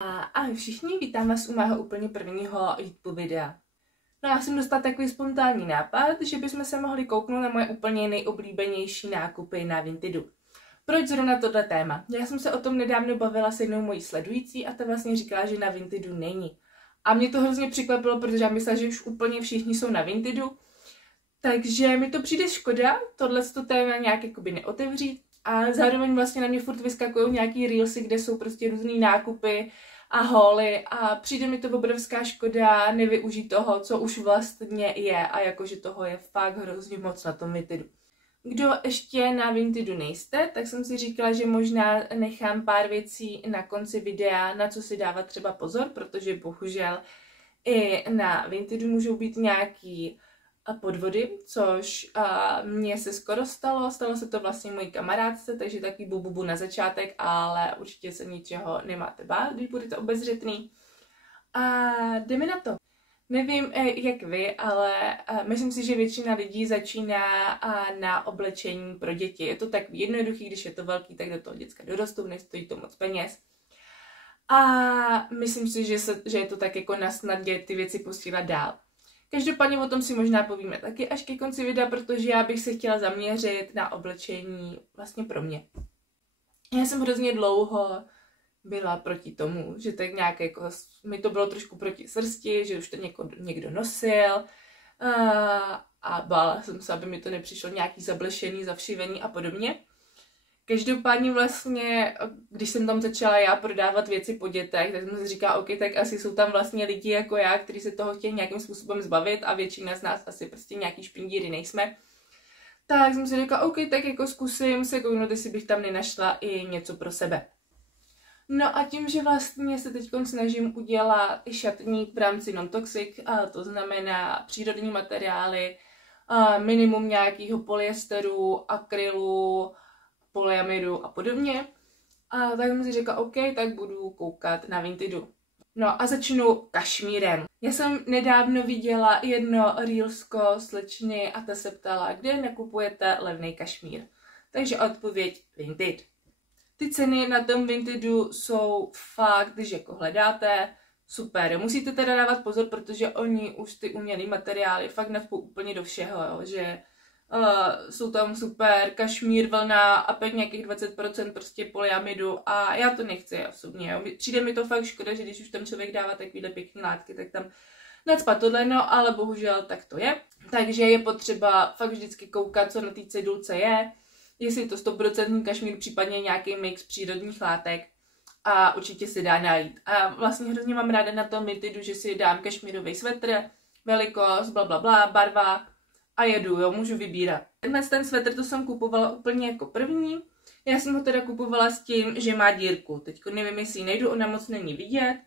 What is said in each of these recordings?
Ahoj všichni, vítám vás u mého úplně prvního YouTube videa. No já jsem dostala takový spontánní nápad, že bychom se mohli kouknout na moje úplně nejoblíbenější nákupy na Vintedu. Proč zrovna tohle téma? Já jsem se o tom nedávno bavila s jednou mojí sledující a ta vlastně říkala, že na Vintedu není. A mě to hrozně překvapilo, protože já myslela, že už úplně všichni jsou na Vintedu. Takže mi to přijde škoda, tohleto téma nějak jakoby neotevřít. A zároveň vlastně na mě furt vyskakují nějaký reelsy, kde jsou prostě různý nákupy a hauly a přijde mi to obrovská škoda nevyužít toho, co už vlastně je a jakože toho je fakt hrozně moc na tom Vintedu. Kdo ještě na Vintedu nejste, tak jsem si říkala, že možná nechám pár věcí na konci videa, na co si dávat třeba pozor, protože bohužel i na Vintedu můžou být nějaký podvody, což mně se skoro stalo se to vlastně mojí kamarádce, takže takový bububu na začátek, ale určitě se ničeho nemáte bát, když budete obezřetný. A jdeme na to. Nevím, jak vy, ale myslím si, že většina lidí začíná na oblečení pro děti. Je to tak jednoduchý, když je to velký, tak do toho děcka dorostou, nestojí to moc peněz. A myslím si, že je to tak jako na snadě ty věci posílat dál. Každopádně o tom si možná povíme taky až ke konci videa, protože já bych se chtěla zaměřit na oblečení vlastně pro mě. Já jsem hrozně dlouho byla proti tomu, že tak nějak jako mi to bylo trošku proti srsti, že už to někdo nosil a bála jsem se, aby mi to nepřišlo nějaký zablešený, zavšivený a podobně. Každopádně vlastně, když jsem tam začala já prodávat věci po dětech, tak jsem si říkala, OK, tak asi jsou tam vlastně lidi jako já, kteří se toho chtějí nějakým způsobem zbavit a většina z nás asi prostě nějaký špindíry nejsme. Tak jsem si říkala, OK, tak jako zkusím se kouknout, jestli bych tam nenašla i něco pro sebe. No a tím, že vlastně se teď snažím udělat i šatník v rámci non-toxic, to znamená přírodní materiály, minimum nějakého polyesteru, akrylu, polyamidu a podobně. A tak jsem si řekla, OK, tak budu koukat na Vintedu. No a začnu kašmírem. Já jsem nedávno viděla jedno reelsko slečny a ta se ptala, kde nakupujete levný kašmír. Takže odpověď Vinted. Ty ceny na tom Vintedu jsou fakt, když jako hledáte, super. Musíte teda dávat pozor, protože oni už ty umělý materiály fakt nadpou úplně do všeho, jo, že jsou tam super kašmír, vlna a pak nějakých 20% prostě polyamidu a já to nechci osobně. Jo. Přijde mi to fakt škoda, že když už tam člověk dává takovýhle pěkný látky, tak tam nacpat tohle, no ale bohužel tak to je. Takže je potřeba fakt vždycky koukat, co na té cedulce je, jestli je to 100% kašmír, případně nějaký mix přírodních látek a určitě se dá najít. A vlastně hrozně mám ráda na tom Vintedu, že si dám kašmírový svetr, velikost, blablabla, barva, a jedu, jo, můžu vybírat. Ten svetr to jsem kupovala úplně jako první. Já jsem ho teda kupovala s tím, že má dírku. Teďko nevím, jestli ji najdu, ona moc není vidět,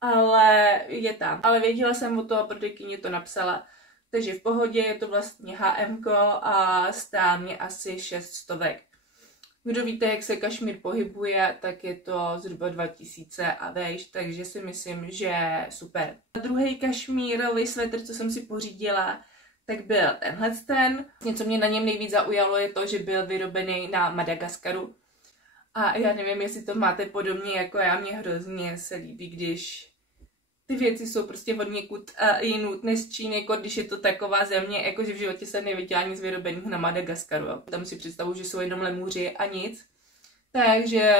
ale je tam. Ale věděla jsem o toho, prodejkyně to napsala. Takže v pohodě, je to vlastně HM a stál mě asi 600. Kdo víte, jak se kašmír pohybuje, tak je to zhruba 2000 a vejš, takže si myslím, že super. Druhý kašmírový svetr, co jsem si pořídila, tak byl tenhle ten. Co mě na něm nejvíc zaujalo je to, že byl vyrobený na Madagaskaru. A já nevím, jestli to máte podobně jako já, mě hrozně se líbí, když ty věci jsou prostě od někud jinut než z Číny, jako když je to taková země, jakože v životě jsem neviděla nic vyrobeného na Madagaskaru. Tam si představuji, že jsou jenom lemůři a nic. Takže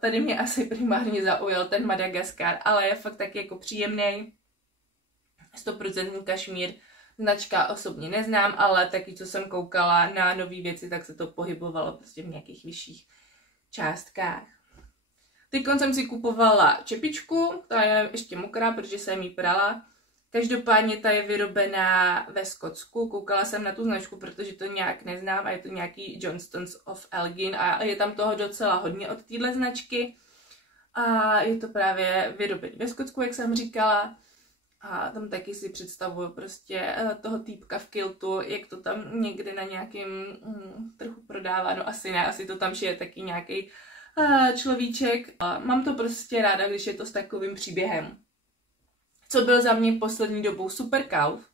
tady mě asi primárně zaujal ten Madagaskar, ale je fakt taky jako příjemný. 100% kašmír. Značka osobně neznám, ale taky, co jsem koukala na nové věci, tak se to pohybovalo prostě v nějakých vyšších částkách. Teď jsem si kupovala čepičku, ta je ještě mokrá, protože jsem ji prala. Každopádně ta je vyrobená ve Skotsku, koukala jsem na tu značku, protože to nějak neznám a je to nějaký Johnstons of Elgin a je tam toho docela hodně od téhle značky. A je to právě vyrobený ve Skotsku, jak jsem říkala. A tam taky si představuju prostě toho týpka v kiltu, jak to tam někde na nějakém trhu prodává. No asi ne, asi to tam šije taky nějaký človíček. A mám to prostě ráda, když je to s takovým příběhem. Co byl za mě poslední dobou super kauf,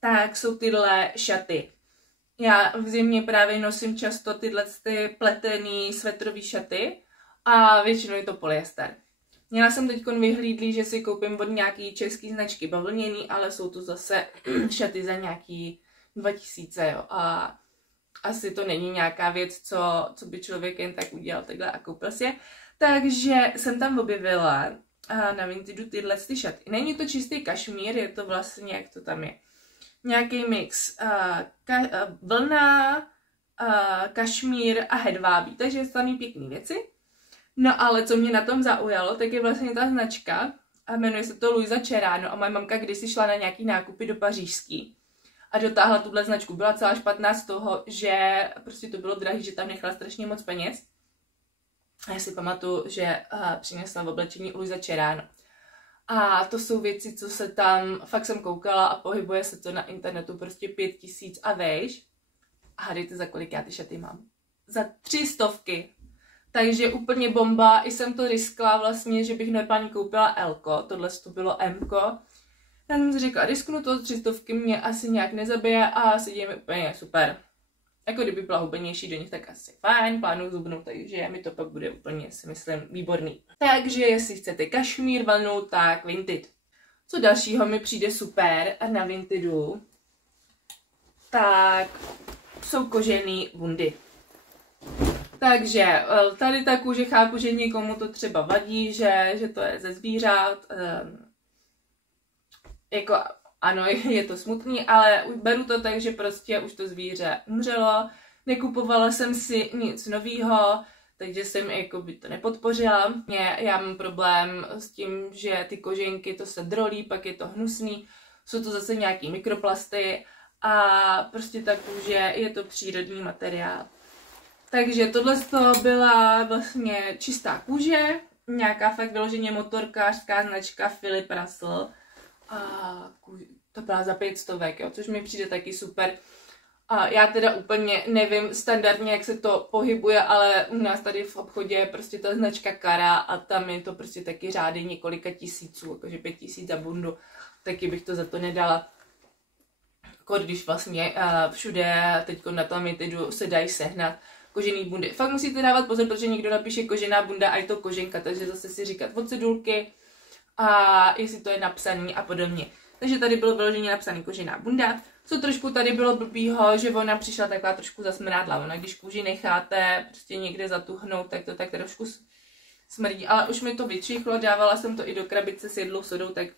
tak jsou tyhle šaty. Já v zimě právě nosím často tyhle pletený svetrový šaty a většinou je to polyester. Měla jsem teď vyhlídlý, že si koupím od nějaký český značky bavlněný, ale jsou to zase šaty za nějaký 2000, jo. A asi to není nějaká věc, co by člověk jen tak udělal takhle a koupil si je. Takže jsem tam objevila na Vintedu tyhle šaty. Není to čistý kašmír, je to vlastně, jak to tam je, nějaký mix vlna, kašmír a hedvábí, takže samý pěkný věci. No ale co mě na tom zaujalo, tak je vlastně ta značka a jmenuje se to Luisa Cerano a moje mamka kdysi šla na nějaký nákupy do pařížský a dotáhla tuhle značku. Byla celá špatná z toho, že prostě to bylo drahý, že tam nechala strašně moc peněz. A já si pamatuju, že přinesla v oblečení Luisa Cerano. A to jsou věci, co se tam, fakt jsem koukala a pohybuje se to na internetu prostě 5000 a vejš. A hádejte, za kolik já ty šaty mám? Za 300. Takže úplně bomba, i jsem to riskla vlastně, že bych normálně koupila L-ko, tohle to bylo M-ko. Já jsem si říkala, risknu to, 300 mě asi nějak nezabije a sedí mi úplně super. Jako kdyby byla hubenější do nich, tak asi fajn, plánuju zubnout, takže mi to pak bude úplně, si myslím, výborný. Takže jestli chcete kašmír, vlnu, tak Vinted. Co dalšího mi přijde super na Vintedu, tak jsou kožený bundy. Takže tady ta kůže, chápu, že někomu to třeba vadí, že to je ze zvířat. Jako ano, je to smutný, ale beru to tak, že prostě už to zvíře umřelo. Nekupovala jsem si nic novýho, takže jsem jako by to nepodpořila. Já mám problém s tím, že ty koženky to se drolí, pak je to hnusný. Jsou to zase nějaký mikroplasty a prostě ta kůže je to přírodní materiál. Takže tohle byla vlastně čistá kůže, nějaká fakt vyloženě motorkářská značka Philip Russell. A to byla za 500, jo, což mi přijde taky super. A já teda úplně nevím standardně, jak se to pohybuje, ale u nás tady v obchodě je prostě ta značka Kara a tam je to prostě taky řády několika tisíců, jakože 5000 za bundu, taky bych to za to nedala. Když vlastně všude teď na tom Vintedu se dají sehnat kožený bundy. Fakt musíte dávat pozor, protože někdo napíše kožená bunda a je to koženka, takže zase si říkat od cedulky a jestli to je napsaný a podobně. Takže tady bylo vyloženě napsaný kožená bunda. Co trošku tady bylo blbýho, že ona přišla taková trošku zasmrádla. Ona když kůži necháte prostě někde zatuhnout, tak to tak trošku smrdí. Ale už mi to vyčichlo, dávala jsem to i do krabice s jedlou sodou, tak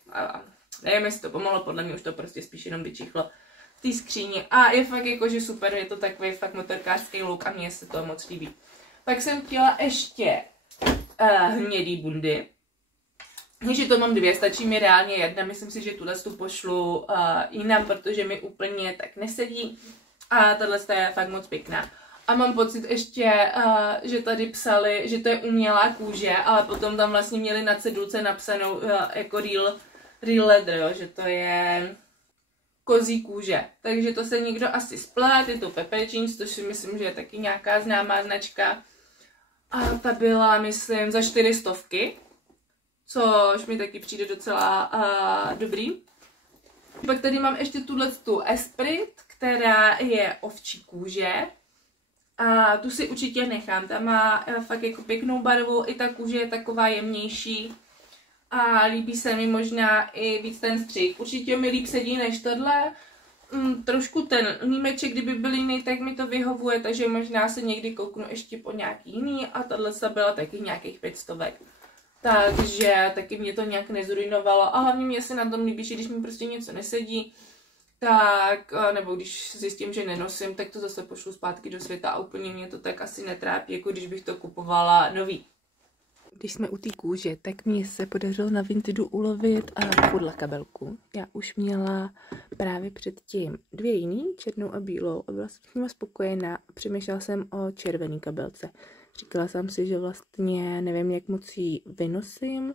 nevím, jestli to pomohlo, podle mě už to prostě spíš jenom vyčichlo v té skříni. A je fakt jako, že super, je to takový fakt motorkářský look a mně se to moc líbí. Pak jsem chtěla ještě hnědý bundy. Takže to mám 2, stačí mi reálně 1, myslím si, že tuhle tu pošlu jinam, protože mi úplně tak nesedí a tahle je fakt moc pěkná. A mám pocit ještě, že tady psali, že to je umělá kůže, ale potom tam vlastně měli na cedulce napsanou jako real leather, jo, že to je kozí kůže. Takže to se někdo asi splet, je to Pepper Jeans, což si myslím, že je taky nějaká známá značka. A ta byla, myslím, za 400. Což mi taky přijde docela dobrý. Pak tady mám ještě tu Esprit, která je ovčí kůže. A tu si určitě nechám, ta má fakt jako pěknou barvu, i ta kůže je taková jemnější. A líbí se mi možná i víc ten střih. Určitě mi líp sedí než tohle. Trošku ten límeček, kdyby byl jiný, tak mi to vyhovuje, takže možná se někdy kouknu ještě po nějaký jiný. A tahle se byla taky nějakých 500. Takže taky mě to nějak nezrujnovalo a hlavně mě se na tom líbí, že když mi prostě něco nesedí, tak, nebo když zjistím, že nenosím, tak to zase pošlu zpátky do světa a úplně mě to tak asi netrápí, jako když bych to kupovala nový. Když jsme u té kůže, tak mně se podařilo na Vintedu ulovit pudla kabelku. Já už měla právě předtím 2 jiný, černou a bílou, a byla jsem s nimi spokojená a přemýšlela jsem o červený kabelce. Říkala jsem si, že vlastně nevím, jak moc ji vynosím,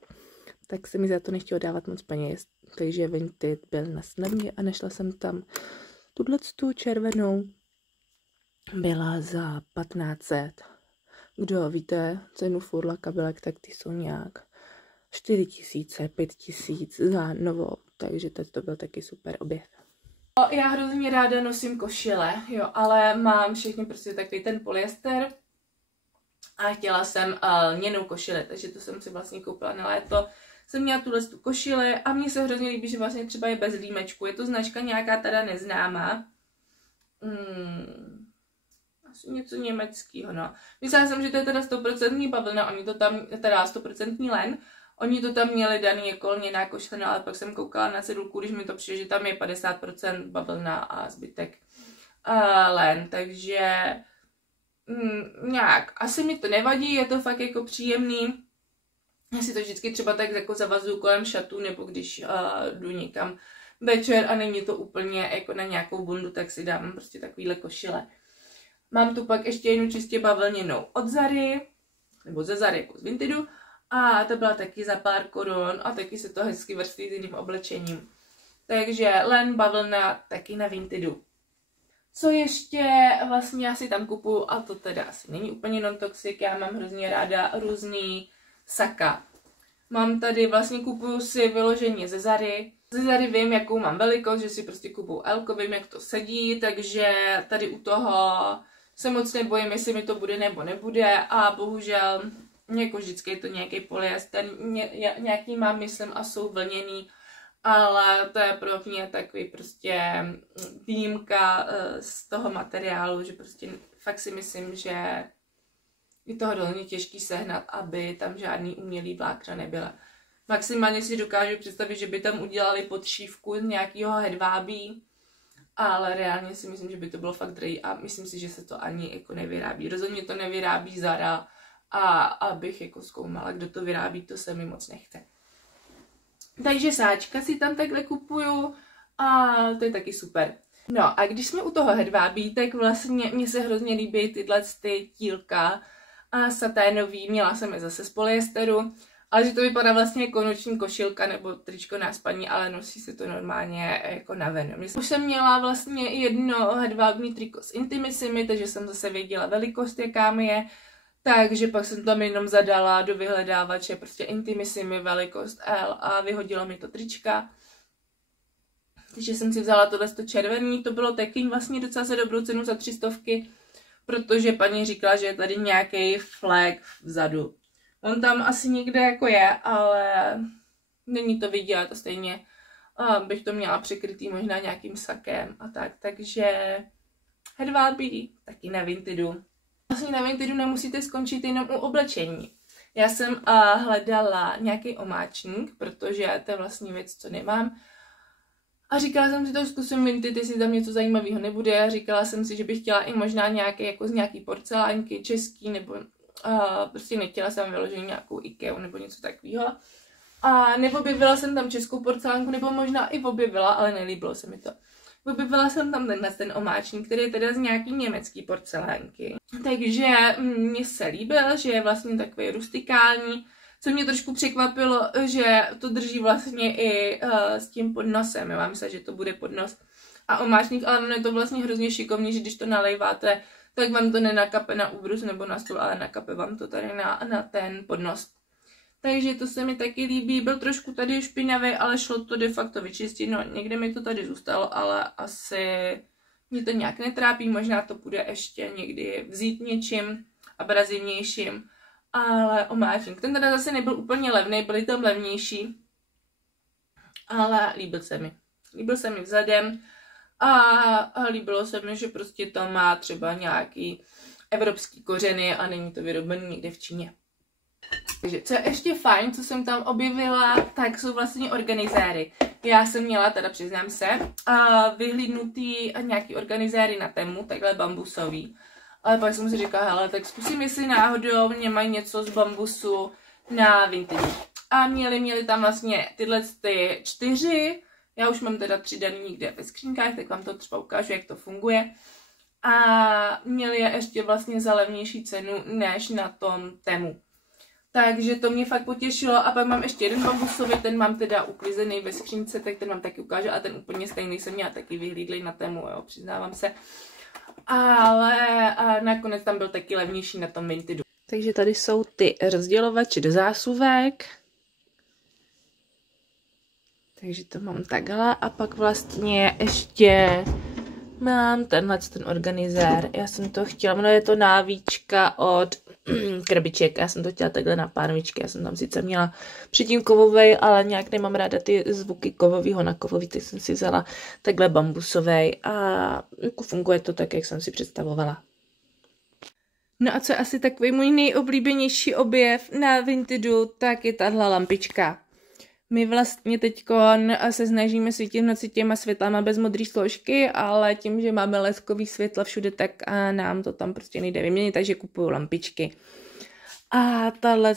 tak se mi za to nechtělo dávat moc peněz. Takže Vinted byl na snadě a našla jsem tam tu červenou. Byla za 1500. Kdo víte cenu furla kabelek, tak ty jsou nějak 4000, 5000 za novou. Takže to byl taky super objev. Já hrozně ráda nosím košile, jo, ale mám všechny prostě takový ten polyester. A chtěla jsem lněnou košili, takže to jsem si vlastně koupila na léto. Jsem měla tuhle tu košili a mně se hrozně líbí, že vlastně třeba je bez límečku. Je to značka nějaká teda neznámá. Asi něco německého, no. Myslela jsem, že to je teda 100% bavlna, oni to tam, teda 100% len. Oni to tam měli daný jako lněná košile, ale pak jsem koukala na cedulku, když mi to přijde, že tam je 50% bavlna a zbytek len, takže nějak, asi mi to nevadí, je to fakt jako příjemný. Já si to vždycky třeba tak jako zavazuju kolem šatů, nebo když jdu někam večer a není to úplně jako na nějakou bundu, tak si dám prostě takovýhle košile. Mám tu pak ještě jednu čistě bavlněnou od Zary, nebo ze Zary jako z Vintedu, a to byla taky za pár korun a taky se to hezky vrství s jiným oblečením. Takže len bavlna taky na Vintedu. Co ještě vlastně já si tam kupuju, a to teda asi není úplně non-toxic, já mám hrozně ráda různý saka. Mám tady vlastně kupuju si vyloženě ze Zary. Ze Zary vím, jakou mám velikost, že si prostě kupuju L, vím, jak to sedí, takže tady u toho se moc nebojím, jestli mi to bude nebo nebude a bohužel jako vždycky je to nějaký polyester, nějaký mám, myslím, a jsou vlněný, ale to je pro mě takový prostě výjimka z toho materiálu, že prostě fakt si myslím, že je to hodně těžký sehnat, aby tam žádný umělý vlákna nebyla. Maximálně si dokážu představit, že by tam udělali podšívku z nějakého hedvábí, ale reálně si myslím, že by to bylo fakt drahý a myslím si, že se to ani jako nevyrábí. Rozhodně to nevyrábí Zara a abych jako zkoumala, kdo to vyrábí, to se mi moc nechce. Takže sáčka si tam takhle kupuju a to je taky super. No a když jsme u toho hedvábí, tak vlastně mně se hrozně líbí tyhle ty tílka a saténový, měla jsem je zase z polyesteru, ale že to vypadá vlastně jako noční košilka nebo tričko na spaní, ale nosí se to normálně jako na ven. Už jsem měla vlastně jedno hedvábní triko s Intimissimi, takže jsem zase věděla velikost, jaká mi je, takže pak jsem tam jenom zadala do vyhledávače prostě Intimissimi velikost L a vyhodilo mi to trička. Takže jsem si vzala tohle červený, to bylo taky vlastně docela za dobrou cenu za 300, protože paní říkala, že je tady nějaký flag vzadu. On tam asi někde jako je, ale není to vidět a stejně bych to měla překrytý možná nějakým sakem a tak. Takže hedvábí taky na Vintedu. Vlastně na Vintedu nemusíte skončit jenom u oblečení. Já jsem hledala nějaký omáčník, protože to je vlastně věc, co nemám. A říkala jsem si, to zkusím Vinted, jestli tam něco zajímavého nebude. A říkala jsem si, že bych chtěla i možná nějaký, jako z nějaký porcelánky český, nebo prostě nechtěla jsem vyložit nějakou IKEA nebo něco takového. A neobjevila jsem tam českou porcelánku, nebo možná i objevila, ale nelíbilo se mi to. Objevila jsem tam ten omáčník, který je teda z nějaký německý porcelánky. Takže mně se líbil, že je vlastně takový rustikální. Co mě trošku překvapilo, že to drží vlastně i s tím podnosem. Já myslím, že to bude podnos a omáčník, ale ono je to vlastně hrozně šikovný, že když to nalejváte, tak vám to nenakape na úbrus nebo na stůl, ale nakape vám to tady na ten podnos. Takže to se mi taky líbí. Byl trošku tady špinavý, ale šlo to de facto vyčistit. No, někde mi to tady zůstalo, ale asi mě to nějak netrápí. Možná to bude ještě někdy vzít něčím abrazivnějším. Ale omáčník. Ten teda zase nebyl úplně levný, byly tam levnější. Ale líbil se mi. Líbil se mi vzhledem. A líbilo se mi, že prostě to má třeba nějaký evropský kořeny a není to vyrobený někde v Číně. Takže co je ještě fajn, co jsem tam objevila, tak jsou vlastně organizéry. Já jsem měla, teda přiznám se, vyhlídnutý nějaký organizéry na Temu, takhle bambusový. Ale pak jsem si říkala, hele, tak zkusím, jestli náhodou nemají něco z bambusu na Vintedu. A měli tam vlastně tyhle ty 4, já už mám teda 3 daný někde ve skřínkách, tak vám to třeba ukážu, jak to funguje. A měli je ještě vlastně za levnější cenu, než na tom Temu. Takže to mě fakt potěšilo. A pak mám ještě jeden bambusový, ten mám teda uklizený ve skřínce, tak ten vám taky ukážu. A ten úplně stejný jsem měla taky vyhlídlý na Temu, jo, přiznávám se. Ale nakonec tam byl taky levnější na tom Vintedu. Takže tady jsou ty rozdělovače do zásuvek. Takže to mám takhle. A pak vlastně ještě mám ten organizér. Já jsem to chtěla, je to návíčka od krabiček. Já jsem to chtěla takhle na pánvičky. Já jsem tam sice měla předtím kovovej, ale nějak nemám ráda ty zvuky kovovýho na kovový, tak jsem si vzala takhle bambusovej a jako funguje to tak, jak jsem si představovala. No a co je asi takový můj nejoblíbenější objev na Vintedu, tak je tahle lampička. My vlastně teďko se snažíme svítit v noci těma světlama bez modré složky, ale tím, že máme leskový světla všude, tak nám to tam prostě nejde vyměnit, takže kupuju lampičky. A tahle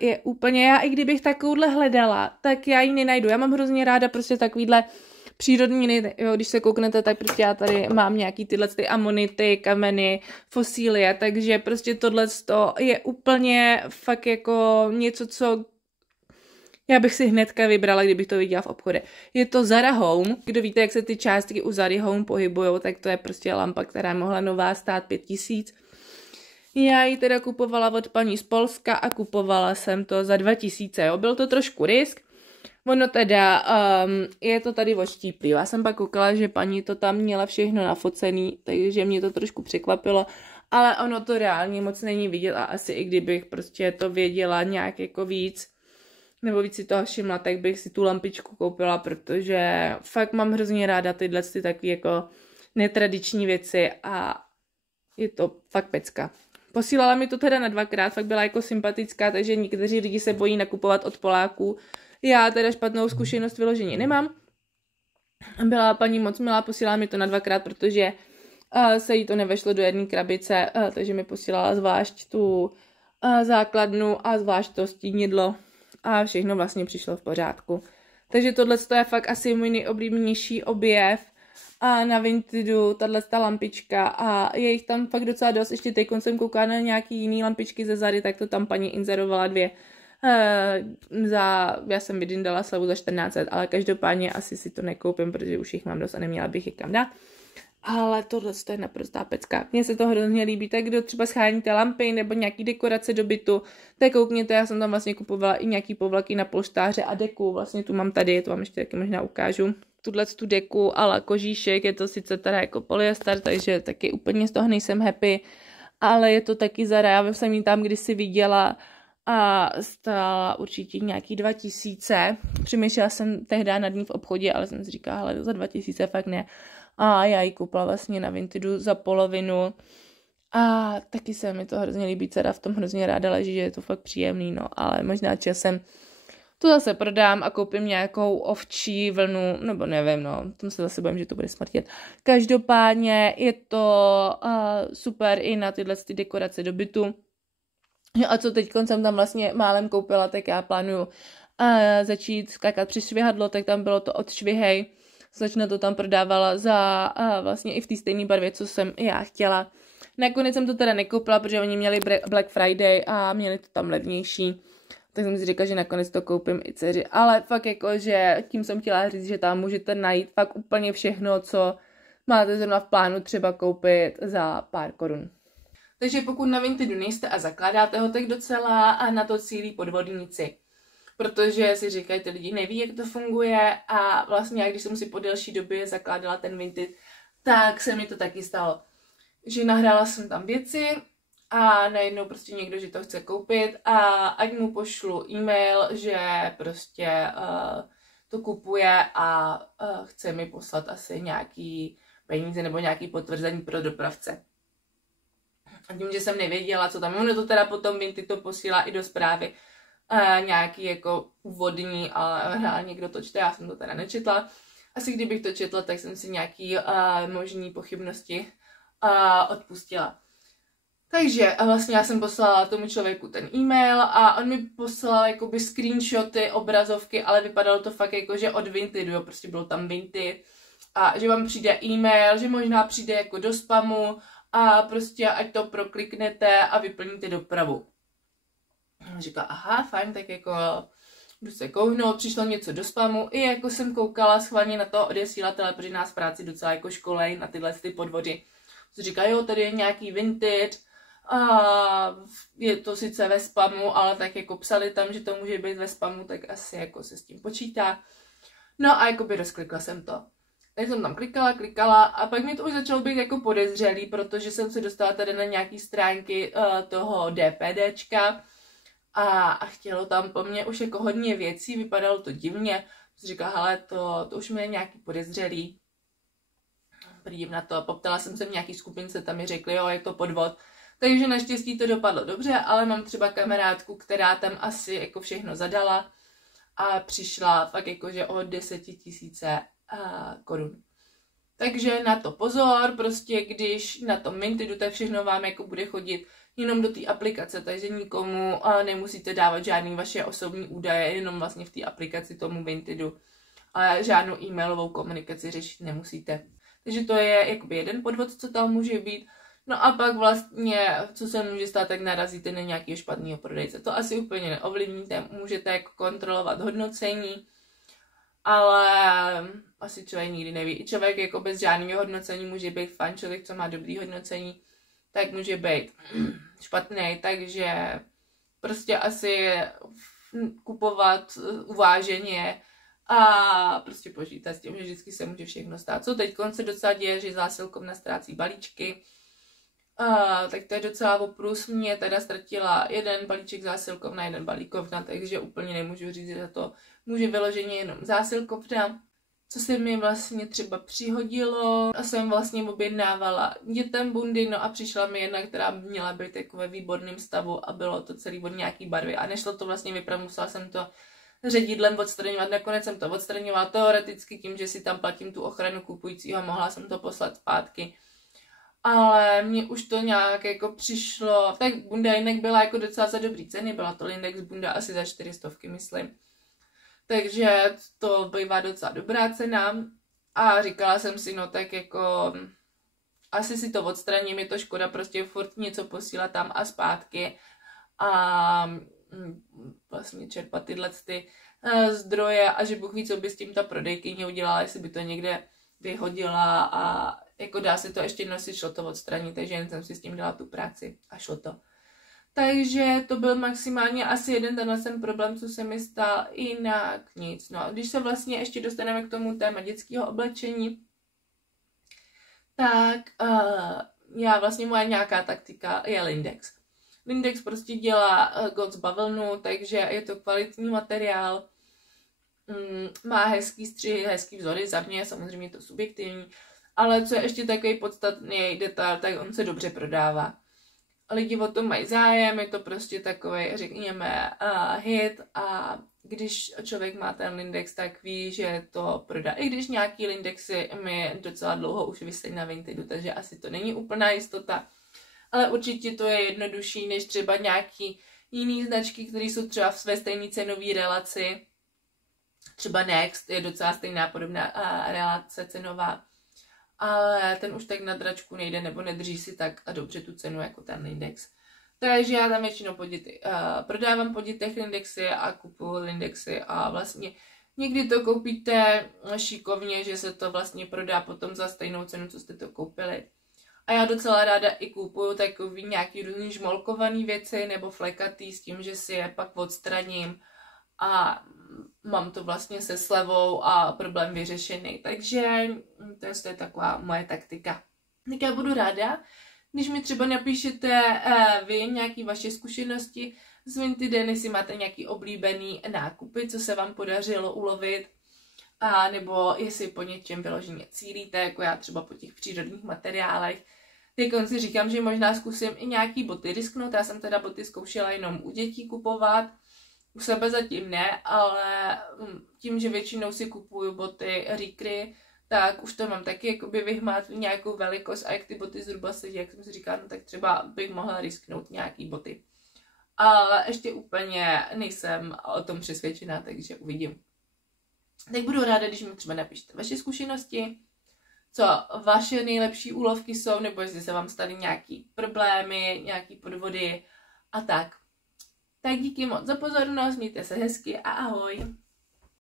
je úplně, já i kdybych takovouhle hledala, tak já ji nenajdu. Já mám hrozně ráda prostě takovýhle přírodní, jo, když se kouknete, tak prostě já tady mám nějaký tyhle amonity, kameny, fosílie, takže prostě tohle je úplně fakt jako něco, co já bych si hnedka vybrala, kdybych to viděla v obchodě. Je to Zara Home. Kdo víte, jak se ty částky u Zary Home pohybujou, tak to je prostě lampa, která mohla nová stát 5000. Já ji teda kupovala od paní z Polska a kupovala jsem to za 2000. Jo. Byl to trošku risk. Ono teda, je to tady odštíplý. Já jsem pak koukala, že paní to tam měla všechno nafocený, takže mě to trošku překvapilo. Ale ono to reálně moc není vidět a asi i kdybych prostě to věděla nějak jako víc, nebo víc si toho všimla, tak bych si tu lampičku koupila, protože fakt mám hrozně ráda tyhle takové jako netradiční věci a je to fakt pecka. Posílala mi to teda na 2krát, fakt byla jako sympatická, takže někteří lidi se bojí nakupovat od Poláků. Já teda špatnou zkušenost vyloženě nemám. Byla paní moc milá, posílala mi to na 2krát, protože se jí to nevešlo do jedné krabice, takže mi posílala zvlášť tu základnu a zvlášť to stínidlo. A všechno vlastně přišlo v pořádku. Takže tohle je fakt asi můj nejoblíbenější objev a na Vintedu, tato lampička a je jich tam fakt docela dost. Ještě teď jsem koukala na nějaký jiný lampičky ze Zary, tak to tam paní inzerovala 2. Já jsem vydindala slevu za 1400, ale každopádně asi si to nekoupím, protože už jich mám dost a neměla bych je kam dát. Ale tohle je naprostá pecka. Mně se to hrozně líbí, tak kdo třeba scháníte lampy nebo nějaký dekorace do bytu, tak koukněte, já jsem tam vlastně kupovala i nějaký povlaky na polštáře a deku, vlastně tu mám tady, to vám ještě taky možná ukážu. Tu deku ale kožíšek, je to sice teda jako polyester, takže taky úplně z toho nejsem happy, ale je to taky Zara, já jsem ji tam kdysi viděla a stála určitě nějaký 2000. Přemýšlela jsem tehdy nad ní v obchodě, ale jsem si říkala, ale za 2000 fakt ne. A já ji koupila vlastně na Vintedu za polovinu. A taky se mi to hrozně líbí, dcera v tom hrozně ráda leží, že je to fakt příjemný, no. Ale možná časem to zase prodám a koupím nějakou ovčí vlnu, nebo nevím, no. Tom se zase bojím, že to bude smrtět. Každopádně je to super i na tyhle dekorace do bytu. A co teď jsem tam vlastně málem koupila, tak já plánuju začít skákat přes švihadlo, tak tam bylo to od Švihej. Slečna to tam prodávala za vlastně i v té stejné barvě, co jsem já chtěla. Nakonec jsem to teda nekoupila, protože oni měli Black Friday a měli to tam levnější. Tak jsem si říkala, že nakonec to koupím i dceři. Ale fakt jako, že tím jsem chtěla říct, že tam můžete najít fakt úplně všechno, co máte zrovna v plánu třeba koupit za pár korun. Takže pokud na Vintedu nejste a zakládáte ho, tak docela a na to cílí podvodníci. Protože si říkají, ty lidi neví, jak to funguje a vlastně já, když jsem si po delší době zakládala ten Vinted, tak se mi to taky stalo. Že nahrála jsem tam věci a najednou prostě někdo, že to chce koupit a ať mu pošlu e-mail, že prostě to kupuje a chce mi poslat asi nějaký peníze nebo nějaký potvrzení pro dopravce. A tím, že jsem nevěděla, co tam, ono to teda potom Vinted to posílá i do zprávy, nějaký jako úvodní, ale reálně někdo to čte, já jsem to teda nečetla. Asi kdybych to četla, tak jsem si nějaký možný pochybnosti odpustila. Takže vlastně já jsem poslala tomu člověku ten e-mail a on mi poslal jakoby screenshoty, obrazovky, ale vypadalo to fakt jako, že od Vintedu, jo, prostě bylo tam Vinted a že vám přijde e-mail, že možná přijde jako do spamu a prostě ať to prokliknete a vyplníte dopravu. Říkala, aha, fajn, tak jako jdu se kouknout, přišlo něco do spamu, i jako jsem koukala schválně na to odesílatele, protože nás v práci docela jako školej na tyhle ty podvody. Říká, jo, tady je nějaký Vinted, a je to sice ve spamu, ale tak jako psali tam, že to může být ve spamu, tak asi jako se s tím počítá. No a jakoby rozklikla jsem to. Tak jsem tam klikala a pak mi to už začalo být jako podezřelý, protože jsem se dostala tady na nějaký stránky toho DPDčka a chtělo tam po mně už jako hodně věcí, vypadalo to divně. Jsem říkala, hele, to už mi je nějaký podezřelý. Přijím na to, poptala jsem se v nějaký skupince, tam mi řekli, jo, je to podvod. Takže naštěstí to dopadlo dobře, ale mám třeba kamarádku, která tam asi jako všechno zadala a přišla fakt jakože o 10 000 korun. Takže na to pozor, prostě když na tom Vintidu, tak všechno vám jako bude chodit jenom do té aplikace, takže nikomu nemusíte dávat žádný vaše osobní údaje, jenom vlastně v té aplikaci tomu Vintidu. A žádnou e-mailovou komunikaci řešit nemusíte. Takže to je jakoby jeden podvod, co tam může být. No a pak vlastně, co se může stát, tak narazíte na nějakého špatného prodejce. To asi úplně neovlivníte, můžete jako kontrolovat hodnocení, ale asi člověk nikdy neví. I člověk jako bez žádného hodnocení může být fajn, člověk, co má dobrý hodnocení, tak může být špatný, takže prostě asi kupovat uváženě a prostě počítat s tím, že vždycky se může všechno stát. Co teď se docela děje, že zásilkovna ztrácí balíčky, tak to je docela oprus. Mě teda ztratila jeden balíček zásilkovna, jeden balíkovna, takže úplně nemůžu říct, že to může vyloženě jenom zásilkovna. Co se mi vlastně třeba přihodilo, a jsem vlastně objednávala dětem bundy, no a přišla mi jedna, která měla být jako ve výborném stavu a bylo to celý od nějaký barvy a nešlo to vlastně vypravit, musela jsem to ředidlem odstraňovat, nakonec jsem to odstraňovala teoreticky tím, že si tam platím tu ochranu kupujícího, mohla jsem to poslat zpátky. Ale mně už to nějak jako přišlo, tak bunda jinak byla jako docela za dobrý ceny, byla to Lindex bunda asi za 400, myslím. Takže to bývá docela dobrá cena a říkala jsem si, no tak jako asi si to odstraním, je to škoda prostě furt něco posílat tam a zpátky a vlastně čerpat tyhle zdroje a že Bůh ví, co by s tím ta prodejkyně udělala, jestli by to někde vyhodila a jako dá se to ještě nosit, šlo to odstranit, takže jen jsem si s tím dala tu práci a šlo to. Takže to byl maximálně asi jeden ten problém, co se mi stal, jinak nic. No a když se vlastně ještě dostaneme k tomu téma dětského oblečení, tak já vlastně moje nějaká taktika je Lindex. Lindex prostě dělá god z bavlnu, takže je to kvalitní materiál, má hezký střih, hezký vzory, za mě samozřejmě je to subjektivní, ale co je ještě takový podstatný detail, tak on se dobře prodává. Lidi o tom mají zájem, je to prostě takový, řekněme, hit a když člověk má ten Lindex, tak ví, že to prodá. I když nějaký Lindexy mi docela dlouho už visí na Vintidu, takže asi to není úplná jistota. Ale určitě to je jednodušší, než třeba nějaký jiný značky, které jsou třeba v své stejné cenové relaci. Třeba Next je docela stejná podobná relace cenová. Ale ten už tak na dračku nejde nebo nedrží si tak a dobře tu cenu jako ten Lindex. Takže já tam většinou prodávám po dětech Lindexy a kupuju Lindexy a vlastně někdy to koupíte šikovně, že se to vlastně prodá potom za stejnou cenu, co jste to koupili. A já docela ráda i kupuju takový nějaký různý žmolkovaný věci nebo flekatý s tím, že si je pak odstraním a mám to vlastně se slevou a problém vyřešený. Takže to je taková moje taktika. Tak já budu ráda, když mi třeba napíšete vy nějaké vaše zkušenosti s Vintidem, jestli máte nějaký oblíbený nákupy, co se vám podařilo ulovit, a nebo jestli po něčem vyloženě cílíte, jako já třeba po těch přírodních materiálech. Teď si říkám, že možná zkusím i nějaký boty risknout. Já jsem teda boty zkoušela jenom u dětí kupovat, u sebe zatím ne, ale tím, že většinou si kupuju boty Rikry, tak už to mám taky jakoby vyhmát nějakou velikost a jak ty boty zhruba sedí, jak jsem si říkala, no tak třeba bych mohla risknout nějaký boty. Ale ještě úplně nejsem o tom přesvědčená, takže uvidím. Tak budu ráda, když mi třeba napíšete vaše zkušenosti, co vaše nejlepší úlovky jsou, nebo jestli se vám staly nějaký problémy, nějaký podvody a tak. Tak díky moc za pozornost, mějte se hezky a ahoj.